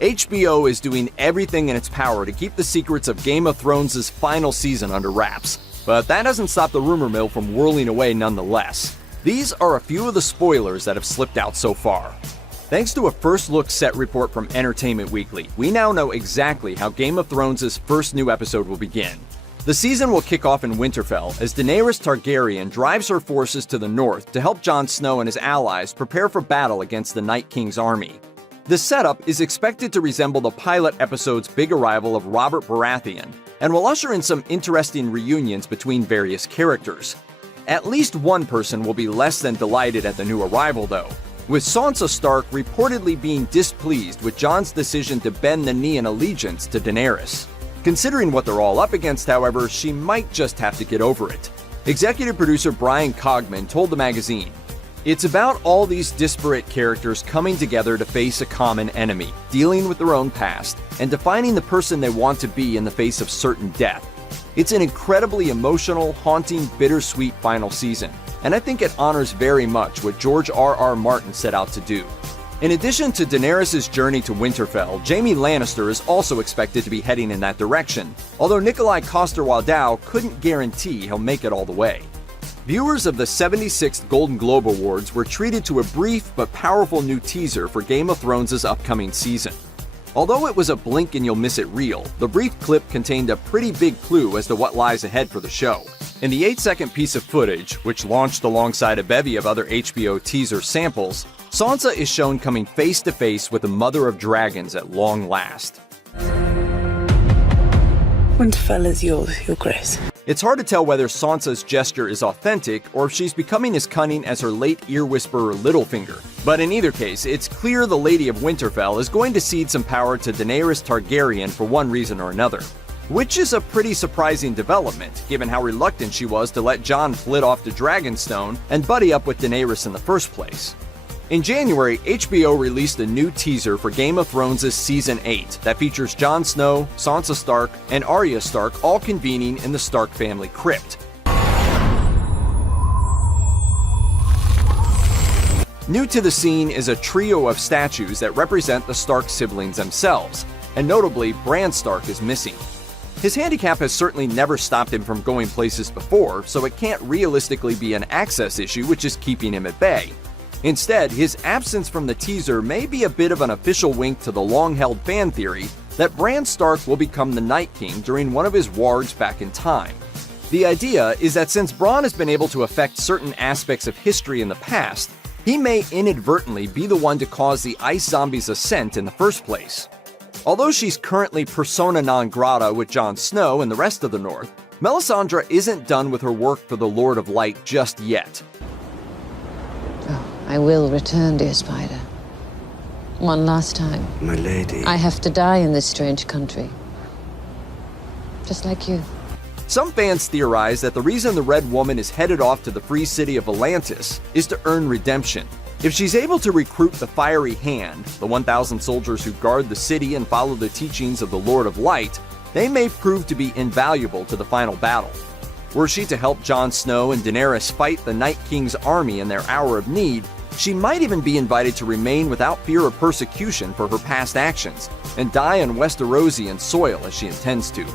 HBO is doing everything in its power to keep the secrets of Game of Thrones' final season under wraps, but that doesn't stop the rumor mill from whirling away nonetheless. These are a few of the spoilers that have slipped out so far. Thanks to a first-look set report from Entertainment Weekly, we now know exactly how Game of Thrones' first new episode will begin. The season will kick off in Winterfell as Daenerys Targaryen drives her forces to the north to help Jon Snow and his allies prepare for battle against the Night King's army. The setup is expected to resemble the pilot episode's big arrival of Robert Baratheon, and will usher in some interesting reunions between various characters. At least one person will be less than delighted at the new arrival, though, with Sansa Stark reportedly being displeased with Jon's decision to bend the knee in allegiance to Daenerys. Considering what they're all up against, however, she might just have to get over it. Executive producer Brian Cogman told the magazine, "It's about all these disparate characters coming together to face a common enemy, dealing with their own past, and defining the person they want to be in the face of certain death. It's an incredibly emotional, haunting, bittersweet final season, and I think it honors very much what George R.R. Martin set out to do." In addition to Daenerys' journey to Winterfell, Jaime Lannister is also expected to be heading in that direction, although Nikolai Coster-Waldau couldn't guarantee he'll make it all the way. Viewers of the 76th Golden Globe Awards were treated to a brief but powerful new teaser for Game of Thrones' upcoming season. Although it was a blink and you'll miss it reel, the brief clip contained a pretty big clue as to what lies ahead for the show. In the 8-second piece of footage, which launched alongside a bevy of other HBO teaser samples, Sansa is shown coming face-to-face with the Mother of Dragons at long last. Winterfell is yours, Your Grace. It's hard to tell whether Sansa's gesture is authentic or if she's becoming as cunning as her late ear whisperer Littlefinger. But in either case, it's clear the Lady of Winterfell is going to cede some power to Daenerys Targaryen for one reason or another. Which is a pretty surprising development, given how reluctant she was to let Jon flit off to Dragonstone and buddy up with Daenerys in the first place. In January, HBO released a new teaser for Game of Thrones' Season 8 that features Jon Snow, Sansa Stark, and Arya Stark all convening in the Stark family crypt. New to the scene is a trio of statues that represent the Stark siblings themselves, and notably, Bran Stark is missing. His handicap has certainly never stopped him from going places before, so it can't realistically be an access issue which is keeping him at bay. Instead, his absence from the teaser may be a bit of an official wink to the long-held fan theory that Bran Stark will become the Night King during one of his wargs back in time. The idea is that since Bran has been able to affect certain aspects of history in the past, he may inadvertently be the one to cause the Ice Zombies' ascent in the first place. Although she's currently persona non grata with Jon Snow and the rest of the North, Melisandre isn't done with her work for the Lord of Light just yet. I will return, dear Spider. One last time. My lady. I have to die in this strange country. Just like you. Some fans theorize that the reason the Red Woman is headed off to the free city of Volantis is to earn redemption. If she's able to recruit the Fiery Hand, the 1,000 soldiers who guard the city and follow the teachings of the Lord of Light, they may prove to be invaluable to the final battle. Were she to help Jon Snow and Daenerys fight the Night King's army in their hour of need, she might even be invited to remain without fear of persecution for her past actions, and die on Westerosian soil as she intends to.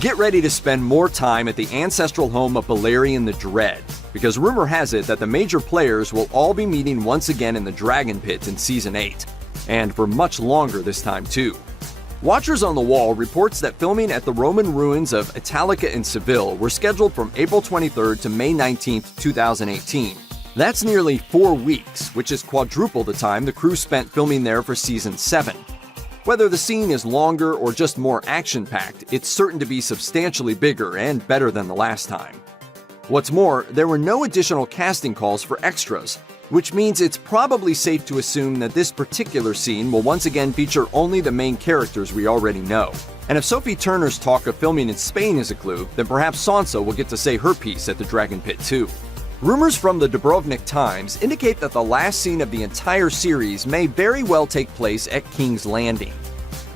Get ready to spend more time at the ancestral home of Balerion the Dread, because rumor has it that the major players will all be meeting once again in the Dragon Pit in Season 8, and for much longer this time too. Watchers on the Wall reports that filming at the Roman ruins of Italica in Seville were scheduled from April 23rd to May 19th, 2018. That's nearly 4 weeks, which is quadruple the time the crew spent filming there for Season 7. Whether the scene is longer or just more action-packed, it's certain to be substantially bigger and better than the last time. What's more, there were no additional casting calls for extras, which means it's probably safe to assume that this particular scene will once again feature only the main characters we already know. And if Sophie Turner's talk of filming in Spain is a clue, then perhaps Sansa will get to say her piece at the Dragon Pit too. Rumors from the Dubrovnik Times indicate that the last scene of the entire series may very well take place at King's Landing.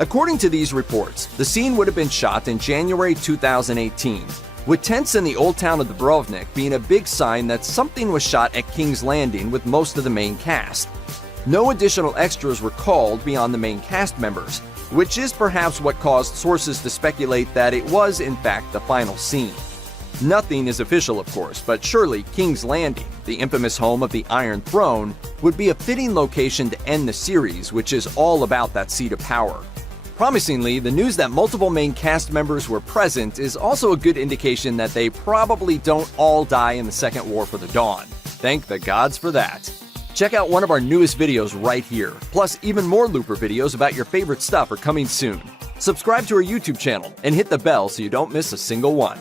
According to these reports, the scene would have been shot in January 2018, with tents in the old town of Dubrovnik being a big sign that something was shot at King's Landing with most of the main cast. No additional extras were called beyond the main cast members, which is perhaps what caused sources to speculate that it was, in fact, the final scene. Nothing is official, of course, but surely King's Landing, the infamous home of the Iron Throne, would be a fitting location to end the series, which is all about that seat of power. Promisingly, the news that multiple main cast members were present is also a good indication that they probably don't all die in the Second War for the Dawn. Thank the gods for that. Check out one of our newest videos right here. Plus, even more Looper videos about your favorite stuff are coming soon. Subscribe to our YouTube channel and hit the bell so you don't miss a single one.